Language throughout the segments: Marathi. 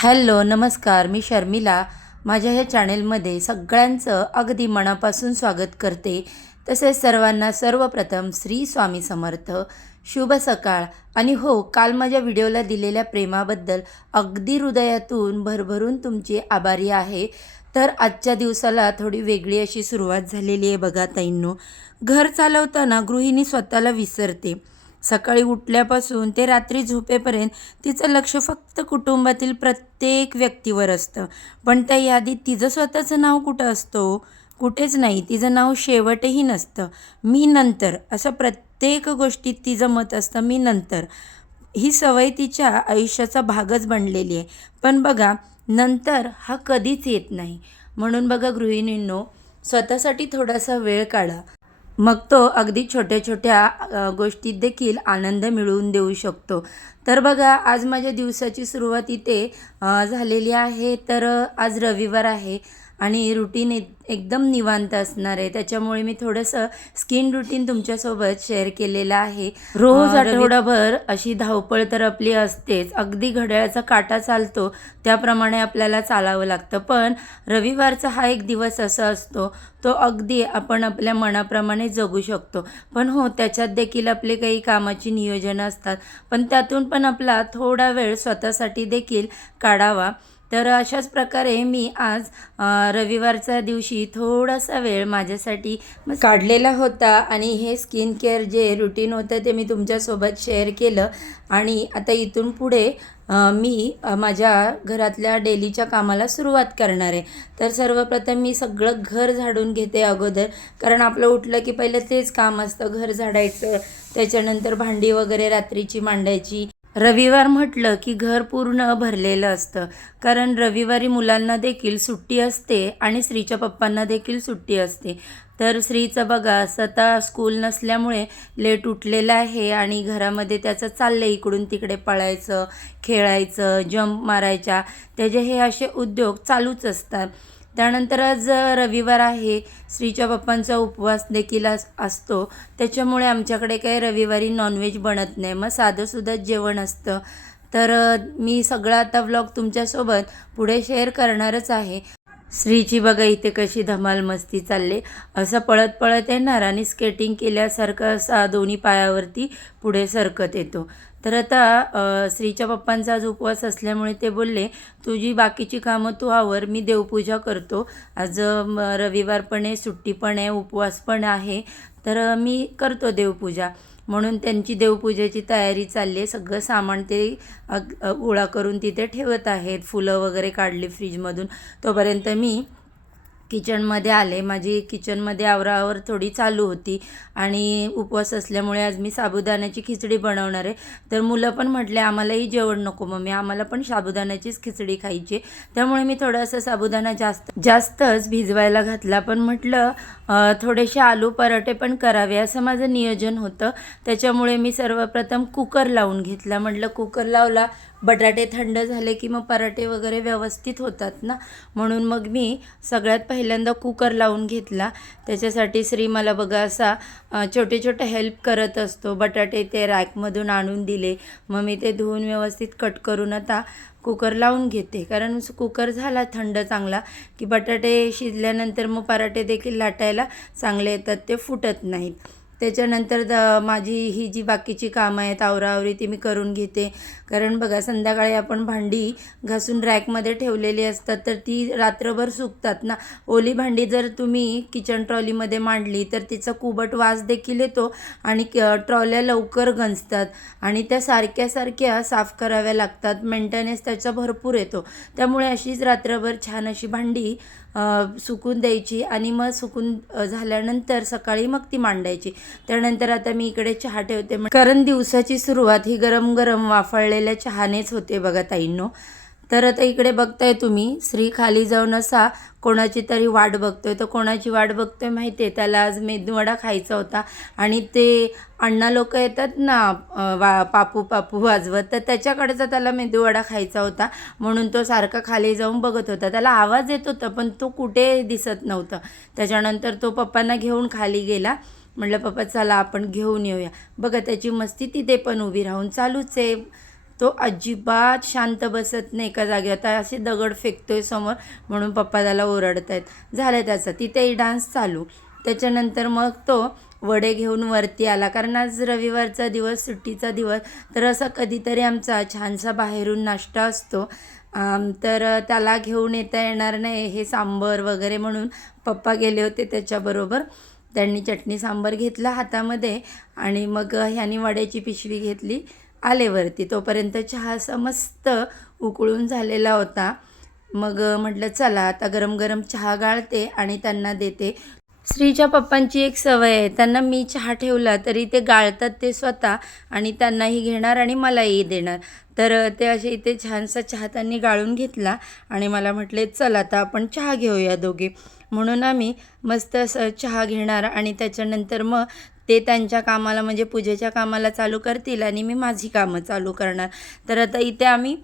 हॅलो नमस्कार, मी शर्मिला. माझ्या ह्या चॅनेलमध्ये सगळ्यांचं अगदी मनापासून स्वागत करते. तसेच सर्वांना सर्वप्रथम श्री स्वामी समर्थ, शुभ सकाळ. आणि हो, काल माझ्या व्हिडिओला दिलेल्या प्रेमाबद्दल अगदी हृदयातून भरभरून तुमची आभारी आहे. तर आजच्या दिवसाला थोडी वेगळी अशी सुरुवात झालेली आहे बघा ताईंनो. घर चालवताना गृहिणी स्वतःला विसरते. सकाळी उठल्यापासून ते रात्री झोपेपर्यंत तिचं लक्ष फक्त कुटुंबातील प्रत्येक व्यक्तीवर असतं. पण त्या यादीत तिचं स्वतःचं नाव कुठं असतं? कुठेच नाही. तिचं नाव शेवटही नसतं. मी नंतर असं प्रत्येक गोष्टीत तिचं मत असतं, मी नंतर. ही सवय तिच्या आयुष्याचा भागच बनलेली आहे. पण बघा, नंतर हा कधीच येत नाही. म्हणून बघा गृहिणींनो, स्वतःसाठी थोडासा वेळ काढा. मग तो अगदी छोट्या छोट्या गोष्टीत देखील आनंद मिळवून देऊ शकतो. तर बघा, आज माझ्या दिवसाची सुरुवात इथे झालेली आहे. तर आज रविवार आहे आणि रुटीन एकदम निवांत असणार आहे. त्याच्यामुळे मी थोडंसं स्किन रुटीन तुमच्यासोबत शेअर केलेलं आहे. रोज आठवडाभर अशी धावपळ तर आपली असतेच. अगदी घड्याळाचा काटा चालतो त्याप्रमाणे आपल्याला चालावं लागतं. पण रविवारचा हा एक दिवस असा असतो, तो अगदी आपण आपल्या मनाप्रमाणे जगू शकतो. पण हो, त्याच्यात देखील आपले काही कामाची नियोजनं असतात. पण त्यातून पण आपला थोडा वेळ स्वतःसाठी देखील काढावा. तर अशाच प्रकारे मी आज रविवारच्या दिवशी थोडासा वेळ माझ्यासाठी काढलेला होता आणि हे स्किन केअर जे रुटीन होतं ते मी तुमच्यासोबत शेअर केलं. आणि आता इथून पुढे मी माझ्या घरातल्या डेलीच्या कामाला सुरुवात करणार आहे. तर सर्वप्रथम मी सगळं घर झाडून घेते अगोदर, कारण आपलं उठलं की पहिलं तेच काम असतं, घर झाडायचं. त्याच्यानंतर भांडी वगैरे रात्रीची मांडायची. रविवार म्हटलं की घर पूर्ण भरलेलं असतं, कारण रविवारी मुलांना देखील सुट्टी असते आणि श्रीच्या पप्पांना देखील सुट्टी असते. तर श्रीचं बघा, स्वतः स्कूल नसल्यामुळे लेट उठलेलं आहे आणि घरामध्ये त्याचं चाललं इकडून तिकडे पळायचं, खेळायचं, जंप मारायच्या, त्याचे हे असे उद्योग चालूच असतात. त्यानंतर आज रविवार आहे, श्रीच्या पप्पांचा उपवास देखील असतो. त्याच्यामुळे आमच्याकडे काही रविवारी नॉनव्हेज बनत नाही, मग साधंसुधंच जेवण असतं. तर मी सगळा आता व्लॉग तुमच्यासोबत पुढे शेअर करणारच आहे. श्रीची बघा इथे कशी धमाल मस्ती चालले. असं पळत पळत येणार आणि स्केटिंग केल्यासारखं असा दोन्ही पायावरती पुढे सरकत येतो. तर आता श्रीच्या पप्पांचा आज उपवास असल्यामुळे ते बोलले, तुझी बाकीची कामं तू आवर, मी देवपूजा करतो. आज रविवार पण आहे, सुट्टी पण आहे, उपवास पण आहे, तर मी करतो देवपूजा. म्हणून त्यांची देवपूजेची तयारी चालली आहे. सगळं सामान ते गोळा करून तिथे ठेवत आहेत. फुलं वगैरे काढली फ्रीजमधून. तोपर्यंत मी किचनमध्ये आले. माझी किचनमध्ये आवराआवर थोडी चालू होती आणि उपवास असल्यामुळे आज मी साबुदाण्याची खिचडी बनवणार आहे. तर मुलं पण म्हटले, आम्हालाही जेवण नको मम्मी, आम्हाला पण साबुदाण्याचीच खिचडी खायची. त्यामुळे मी थोडासा साबुदाणा जास्तच भिजवायला घातला. पण म्हटलं थोडेसे आलू पराठे पण करावे असं माझं नियोजन होतं. त्याच्यामुळे मी सर्वप्रथम कुकर लावून घेतला. म्हटलं कुकर लावला, बटाटे थंड झाले की मग पराठे वगैरे व्यवस्थित होतात ना. म्हणून मग मी सगळ्यात पहिल्यांदा कुकर लावून घेतला. त्याच्यासाठी श्री मला बघा असा छोटे छोटे हेल्प करत असतो. बटाटे ते रॅकमधून आणून दिले, मग मी ते धुवून व्यवस्थित कट करून आता कुकर लावून घेते. कारण कुकर झाला थंड चांगला की बटाटे शिजल्यानंतर मग पराठे देखील लाटायला चांगले येतात, ते फुटत नाहीत. त्याच्यानंतर माझी ही जी बाकीची कामं आहेत आवराआवरी ती मी करून घेते. कारण बघा, संध्याकाळी आपण भांडी घासून रॅकमध्ये ठेवलेली असतात तर ती रात्रभर सुकतात ना. ओली भांडी जर तुम्ही किचन ट्रॉलीमध्ये मांडली तर तिचा कुबट वास देखील येतो आणि ट्रॉल्या लवकर गंजतात आणि त्या सारख्या सारख्या साफ कराव्या लागतात. मेंटेनन्स त्याचा भरपूर येतो. त्यामुळे अशीच रात्रभर छान अशी भांडी सुकून द्यायची आणि मग सुकून झाल्यानंतर सकाळी मग ती मांडायची. त्यानंतर आता मी इकडे चहा ठेवते, कारण दिवसाची सुरुवात ही गरम गरम वाफळलेल्या चहानेच होते बघा ताईंनो. तर आता इकडे बघताय तुम्ही, श्री खाली जाऊन असा कोणाची तरी वाट बघतोय. तर कोणाची वाट बघतोय माहिती आहे, त्याला आज मेदूवडा खायचा होता आणि ते अण्णा लोक येतात ना पापू पापू वाजवत, तर त्याच्याकडेचा त्याला मेदूवडा खायचा होता. म्हणून तो सारखा खाली जाऊन बघत होता. त्याला आवाज येत होता पण तो कुठे दिसत नव्हता. त्याच्यानंतर तो पप्पांना घेऊन खाली गेला. म्हटलं पप्पा चला आपण घेऊन येऊया. बघा त्याची मस्ती तिथे पण उभी राहून चालूच आहे. तो अजिबात शांत बसत नाही एका जागेवर. आता असे दगड फेकतोय समोर म्हणून पप्पा त्याला ओरडत आहेत. झालं त्याचं तिथेही डान्स चालू. त्याच्यानंतर मग तो वडे घेऊन वरती आला, कारण आज रविवारचा दिवस, सुट्टीचा दिवस. तर असा कधीतरी आमचा छानसा बाहेरून नाश्ता असतो. तर त्याला घेऊन येता येणार नाही हे सांबर वगैरे म्हणून पप्पा गेले होते त्याच्याबरोबर. त्यांनी चटणी सांबर घेतला हातामध्ये आणि मग ह्यानी वड्याची पिशवी घेतली, आले वरती. तोपर्यंत चहा असा मस्त उकळून झालेला होता. मग म्हटलं चला आता गरम गरम चहा गाळते आणि त्यांना देते. श्रीच्या पप्पांची एक सवय आहे, त्यांना मी चहा ठेवला तरी ते गाळतात ते स्वतः आणि त्यांनाही घेणार आणि मलाही देणार. तर ते असे इथे छानसा चहा त्यांनी गाळून घेतला आणि मला म्हटले चल आता आपण चहा घेऊया दोघे. म्हणून आम्ही मस्त असं चहा घेणार आणि त्याच्यानंतर मग ते त्यांच्या कामाला म्हणजे पूजेच्या कामाला चालू करतील आणि मी माझी कामं चालू करणार. तर आता इथे आम्ही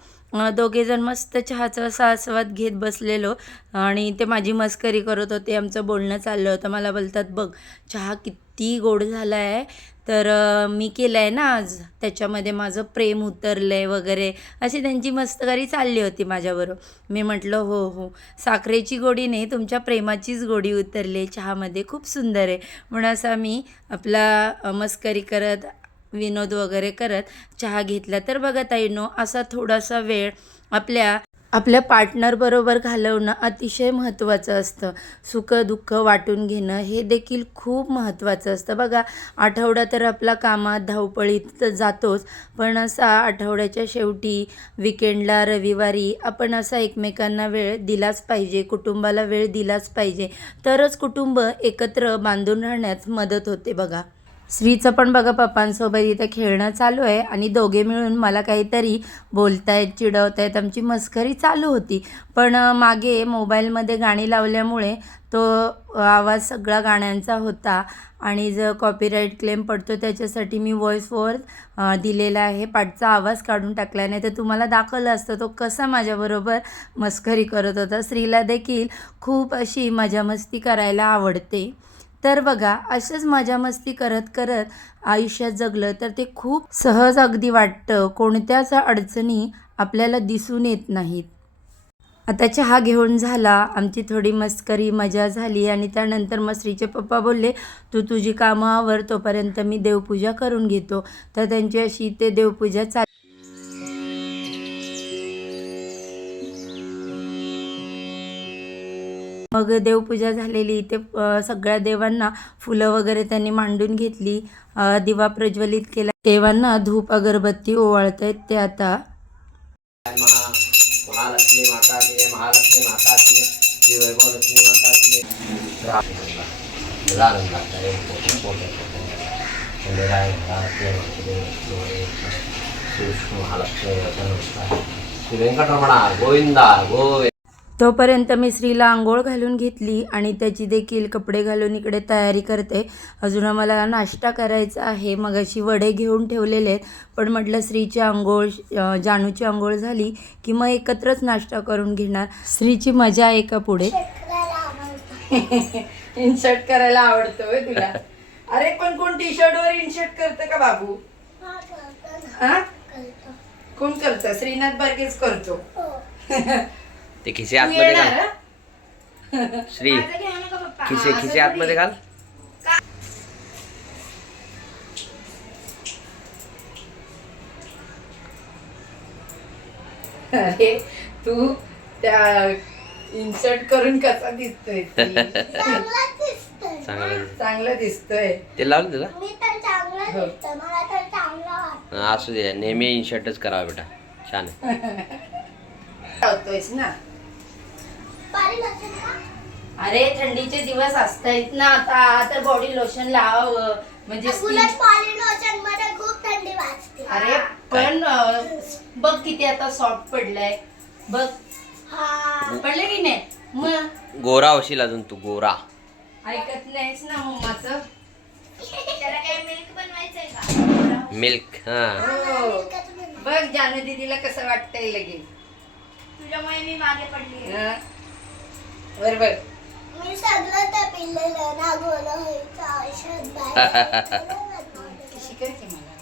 दोघेजण मस्त चहाचा असा आस्वाद घेत बसलेलो आणि ते माझी मस्करी करत होते. आमचं बोलणं चाललं होतं. मला बोलतात बघ चहा किती गोड झाला आहे, तर मी केलं आहे ना आज, त्याच्यामध्ये माझं प्रेम उतरलं आहे वगैरे, अशी त्यांची मस्करी चालली होती माझ्याबरोबर. मी म्हटलं हो हो, साखरेची गोडी नाही तुमच्या प्रेमाचीच गोडी उतरली आहे चहामध्ये, खूप सुंदर आहे. म्हणून असा मी आपला मस्करी करत विनोद वगैरे करत चहा घेतला. तर बघा ताईनो, असा थोडासा वेळ आपल्या पार्टनरबरोबर घालवणं अतिशय महत्त्वाचं असतं. सुखदुःख वाटून घेणं हे देखील खूप महत्त्वाचं असतं. बघा आठवडा तर आपला कामात धावपळीत जातोच, पण असा आठवड्याच्या शेवटी विकेंडला रविवारी आपण असा एकमेकांना वेळ दिलाच पाहिजे, कुटुंबाला वेळ दिलाच पाहिजे. तरच कुटुंब एकत्र बांधून राहण्यात मदत होते. बघा श्रीचं पण बघा पप्पांसोबत इथं खेळणं चालू आहे आणि दोघे मिळून मला काहीतरी बोलतायत, चिडवतायत, आमची मस्करी चालू होती. पण मागे मोबाईलमध्ये गाणी लावल्यामुळे तो आवाज सगळा गाण्यांचा होता आणि जर कॉपीराईट क्लेम पडतो त्याच्यासाठी मी व्हॉईस ओव्हर दिलेला आहे. पाठचा आवाज काढून टाकला, नाही तर तुम्हाला दाखवलं असतं तो कसा माझ्याबरोबर मस्करी करत होता. श्रीला देखील खूप अशी मजा मस्ती करायला आवडते. तर बघा अशंच मजा मस्ती करत करत आयुष्यात जगलं तर ते खूप सहज अगदी वाटतं. कोणत्याच अडचणी आपल्याला दिसून येत नाहीत. आता चहा घेऊन झाला, आमची थोडी मस्करी मजा झाली आणि त्यानंतर मग श्रीचे पप्पा बोलले तू तुझी कामं आवर, तोपर्यंत मी देवपूजा करून घेतो. तर त्यांची अशी ते देवपूजा चालली. मग देवपूजा झालेली, ते सगळ्या देवांना फुलं वगैरे त्यांनी मांडून घेतली, दिवा प्रज्वलित केला, देवांना धूप अगरबत्ती ओवाळत आहेत ते आता. महालक्ष्मी माता की, महालक्ष्मी माता की, श्री वैभव लक्ष्मी माता की. श्री वेंकटरमणा गोविंदा गोविंद. तोपर्यंत मी श्रीला आंघोळ घालून घेतली आणि त्याची देखील कपडे घालून इकडे तयारी करते. अजून मला नाश्ता करायचा आहे. मग अशी वडे घेऊन ठेवलेले आहेत, पण म्हटलं श्रीची आंघोळ जानूची आंघोळ झाली की मग एकत्रच नाश्ता करून घेणार. श्रीची मजा आहे का पुढे? इनशर्ट करायला आवडतं तुला? अरे पण कोण टी शर्टवर इनशर्ट करतं का बाबू? हा कोण करतं? श्रीनाथ बर्गेच करतो. ते खिसे आतमध्ये घाल. श्री खिसे आतमध्ये घाल. अरे तू त्या इन्सर्ट करून कसा दिसतोय? चांगलं दिसतोय. ते लावलं तुला? असू दे, नेहमी इनशर्टच करावा बेटा, छान होतोयस ना. अरे थंडीचे दिवस असतायत ना आता, तर बॉडी लोशन लावावं म्हणजे बॉडी लोशन मध्ये खूप थंडी वाजते. अरे पण बघ किती आता सॉफ्ट पडलाय बघ. पडलं की नाही? मग गोरा होशील अजून तू, गोरा. ऐकत नाहीस ना मम्माचं. त्याला काय मिल्क बनवायचंय का? मिल्क. हा बघ जानू दीदीला कसं वाटतंय लगेच. तुझ्यामुळे मी मागे पडली. बरोबर. मी सगळं तर पिल्लेलं ना, गोल व्हायचं आयुष्यात बाहेर. कशी करते मला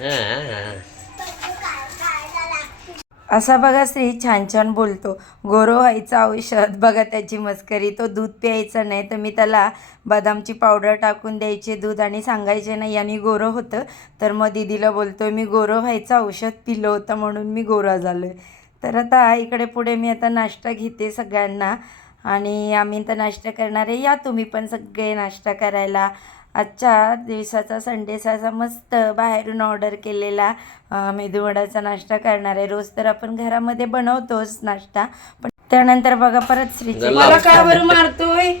हां. असा बघा श्री छान छान बोलतो. गोरो व्हायचं औषध बघा त्याची मस्करी. तो दूध प्यायचा नाही तर मी त्याला बदामची पावडर टाकून द्यायचे दूध आणि सांगायचे नाही याने गोरं होतं. तर मग दीदीला बोलतो मी गोरं व्हायचं औषध पिलं होतं म्हणून मी गोरा झालो आहे. तर आता इकडे पुढे मी आता नाश्ता घेते सगळ्यांना आणि आम्ही तर नाश्ता करणार आहे. या तुम्ही पण सगळे नाश्ता करायला. आजच्या दिवसाचा संडेचा मस्त बाहेरून ऑर्डर केलेला मेदूवडाचा नाश्ता करणार आहे. रोज तर आपण घरामध्ये बनवतोच नाश्ता, पण त्यानंतर बघा परत श्रीची गल्ला. मला का बरं मारतोय?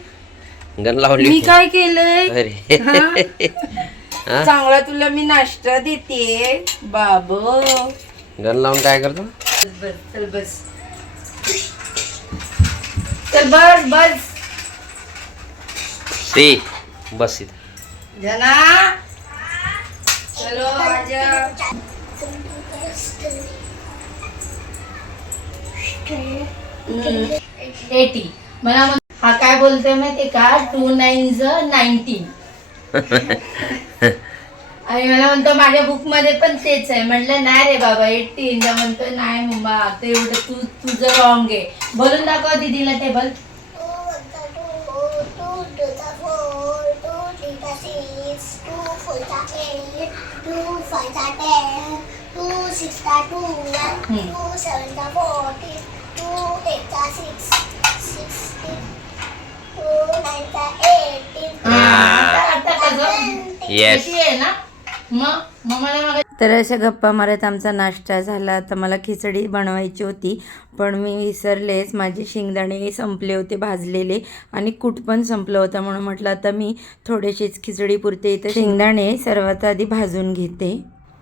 गन लावली. मी काय केलंय? अरे हा? चांगला तुला मी नाश्ता देते बाबो. गन लावून काय करतो? बस चल बस चल बस बस सी बस इथं. जना चलो आजा. 80 मला हा काय बोलतोय माहितीये का? 2 9s 19 आणि मला म्हणतो माझ्या बुक मध्ये पण तेच आहे. म्हटलं नाही रे बाबा 18. म्हणतो नाही मम्मा आता एवढं तुझं रॉंग आहे. बोलून दाखव दीदीला टेबल. येस. तर अशा गप्पा मारत आमचा नाश्ता झाला. तर मला खिचडी बनवायची होती पण मी विसरलेच. माझे शेंगदाणे संपले होते भाजलेले आणि कूट पण संपलं होतं म्हणून म्हटलं आता मी थोडेसेच खिचडी पुरते तर शेंगदाणे सर्वात आधी भाजून घेते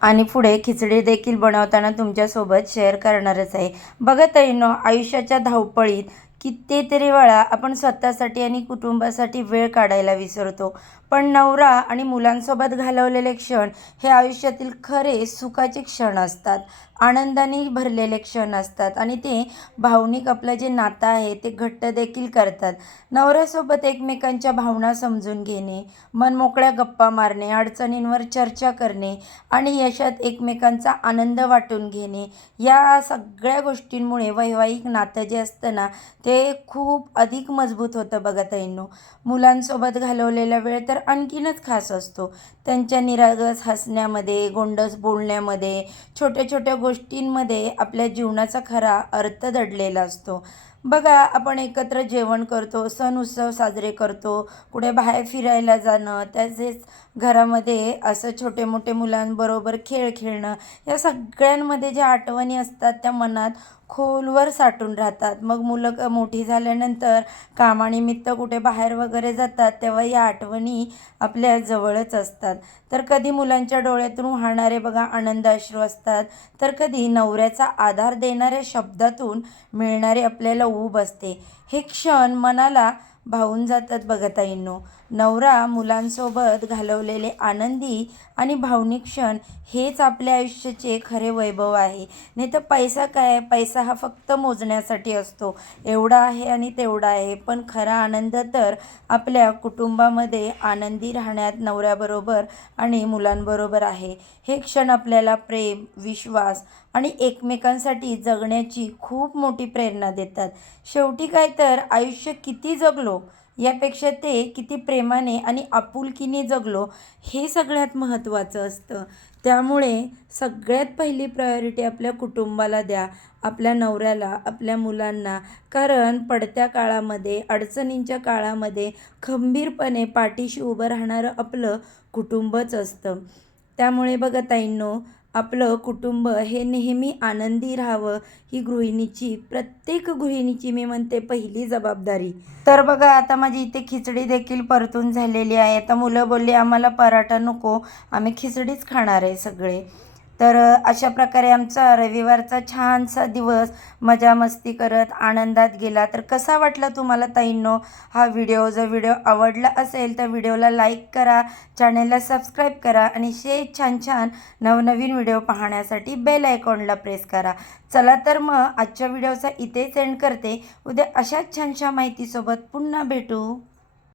आणि पुढे खिचडी देखील बनवताना तुमच्यासोबत शेअर करणारच आहे. बघत आहे ना आयुष्याच्या धावपळीत कितीतरी वेळा आपण स्वतःसाठी आणि कुटुंबासाठी वेळ काढायला विसरतो. पण नवरा आणि मुलांसोबत घालवलेले क्षण हे आयुष्यातील खरे सुखाचे क्षण असतात. आनंदाने भरलेले क्षण असतात आणि ते भावनिक आपलं जे नातं आहे ते घट्ट देखील करतात. नवऱ्यासोबत एकमेकांच्या भावना समजून घेणे, मनमोकळ्या गप्पा मारणे, अडचणींवर चर्चा करणे आणि यशात एकमेकांचा आनंद वाटून घेणे या सगळ्या गोष्टींमुळे वैवाहिक नातं जे असतं ना ते खूप अधिक मजबूत होतं. बघा ताईंनो, मुलांसोबत घालवलेला वेळ तर आणखीनच खास असतो. त्यांच्या निरागस हसण्यामध्ये, गोंडस बोलण्यामध्ये, छोट्या छोट्या गोष्टींमध्ये आपल्या जीवनाचा खरा अर्थ दडलेला असतो. बघा आपण एकत्र जेवण करतो, सण उत्सव साजरे करतो, कुठे बाहेर फिरायला जाणं, तसेच घरामध्ये असं छोटे मोठे मुलांबरोबर खेळ खेळणं या सगळ्यांमध्ये ज्या आठवणी असतात त्या मनात खोलवर साठून राहतात. मग मुलं मोठी झाल्यानंतर कामानिमित्त कुठे बाहेर वगैरे जातात तेव्हा या आठवणी आपल्या जवळच असतात. तर कधी मुलांच्या डोळ्यातून वाहणारे बघा आनंद अश्रू असतात, तर कधी नवऱ्याचा आधार देणाऱ्या शब्दातून मिळणारी आपल्याला ऊब असते. हे क्षण मनाला भावून जातात. बघा ताईंनो, नवरा मुलांसोबत घालवलेले आनंदी आणि भावनिक क्षण हेच आपल्या आयुष्याचे खरे वैभव आहे. नाही तर पैसा काय, पैसा हा फक्त मोजण्यासाठी असतो, एवढा आहे आणि तेवढा आहे. पण खरा आनंद तर आपल्या कुटुंबामध्ये आनंदी राहण्यात नवऱ्याबरोबर आणि मुलांबरोबर आहे. हे क्षण आपल्याला प्रेम, विश्वास आणि एकमेकांसाठी जगण्याची खूप मोठी प्रेरणा देतात. शेवटी काय तर आयुष्य किती जगलो यापेक्षा ते किती प्रेमाने आणि आपुलकीने जगलो हे सगळ्यात महत्त्वाचं असतं. त्यामुळे सगळ्यात पहिली प्रायोरिटी आपल्या कुटुंबाला द्या, आपल्या नवऱ्याला, आपल्या मुलांना. कारण पडत्या काळामध्ये, अडचणींच्या काळामध्ये खंबीरपणे पाठीशी उभं राहणारं आपलं कुटुंबच असतं. त्यामुळे बघा ताईंनो, आपलं कुटुंब हे नेहमी आनंदी राहावं ही प्रत्येक गृहिणीची मी म्हणते पहिली जबाबदारी. तर बघा आता माझी इथे खिचडी देखील परतून झालेली आहे. आता मुलं बोलली आम्हाला पराठा नको, आम्ही खिचडीच खाणार आहे सगळे. तर अशा प्रकारे आमचा रविवारचा छानसा दिवस मजा मस्ती करत आनंदात गेला. तर कसा वाटला तुम्हाला ताईंनो हा व्हिडिओ? जर व्हिडिओ आवडला असेल तर व्हिडिओला लाईक करा, चॅनेलला सबस्क्राईब करा आणि छान छान नवनवीन व्हिडिओ पाहण्यासाठी बेल आयकॉनला प्रेस करा. चला तर मग आजच्या व्हिडिओचा इथेच एंड करते. उद्या अशाच छानशा माहितीसोबत पुन्हा भेटू.